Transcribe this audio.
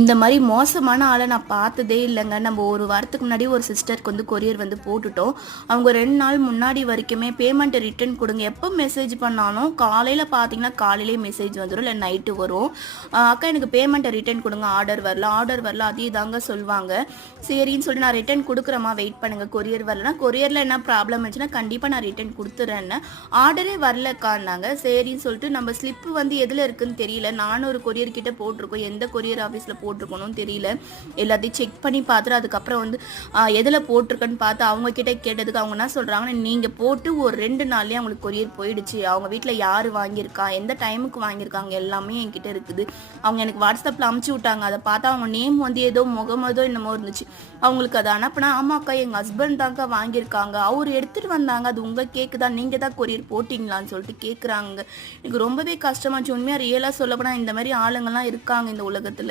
இந்த மாரி மோசமான ஆள நான் பார்த்ததே இல்லங்க. நம்ம 1 வாரத்துக்கு முன்னாடி ஒரு சிஸ்டருக்கு கொரியர் போட்டுட்டோம். அவங்க 2 நாள் முன்னாடி வரைக்குமே பேமெண்ட் ரிட்டர்ன் குடுங்க. எப்ப மெசேஜ் பண்ணாலும் காலையில பார்த்தீங்கன்னா, காலையிலேயே மெசேஜ் வந்துரும். இல்ல நைட்டு வரும். அக்கா எனக்கு பேமெண்ட்ட ரிட்டர்ன் குடுங்க. ஆர்டர் வரல. அதே தாங்க சொல்வாங்க. சரின்னு சொல்லிட்டு நான் ரிட்டர்ன் குடுக்குறேம்மா வெயிட் பண்ணுங்க. கொரியர் வரலன்னா, கொரியர்ல என்ன ப்ராப்ளம் இருந்துச்சுன்னா, கண்டிப்பா நான் ரிட்டர்ன் குடுத்துர்றேன்னேன். ஆர்டரே வரலக்கான்னாங்க. சரின்னு சொல்லிட்டு நம்ம ஸ்லிப் எதுல இருக்குன்னு தெரியல. 400 கொரியர் கிட்ட போட்டிருக்கோம். எந்த கொரியர் ஆஃபீஸ்ல போட்டிருக்கணும்னு தெரியல. எல்லாத்தையும் செக் பண்ணி பார்த்துட்டு அதுக்கப்புறம் எதில் போட்டிருக்கேன்னு பார்த்து அவங்க கிட்ட கேட்டதுக்கு அவங்க என்ன சொல்கிறாங்கன்னா, நீங்கள் போட்டு ஒரு 2 நாள்லேயே அவங்களுக்கு கொரியர் போயிடுச்சு. அவங்க வீட்டில் யார் வாங்கியிருக்கா, எந்த டைமுக்கு வாங்கியிருக்காங்க எல்லாமே என்கிட்ட இருக்குது. அவங்க எனக்கு வாட்ஸ்அப்பில் அமுச்சு விட்டாங்க. அதை பார்த்தா அவங்க நேம் ஏதோ முகமதோ என்னமோ இருந்துச்சு. அவங்களுக்கு அதை அனுப்புனா, ஆமாக்கா எங்கள் ஹஸ்பண்ட் தாங்க வாங்கியிருக்காங்க, அவர் எடுத்துகிட்டு வந்தாங்க, அது உங்கள் கேக்கு தான், நீங்கள் தான் கொரியர் போட்டிங்களான்னு சொல்லிட்டு கேட்குறாங்க. எனக்கு ரொம்பவே கஷ்டமாச்சு. உண்மையாக ரியலாக சொல்லப்போனால் இந்த மாதிரி ஆளுங்கள்லாம் இருக்காங்க இந்த உலகத்தில்.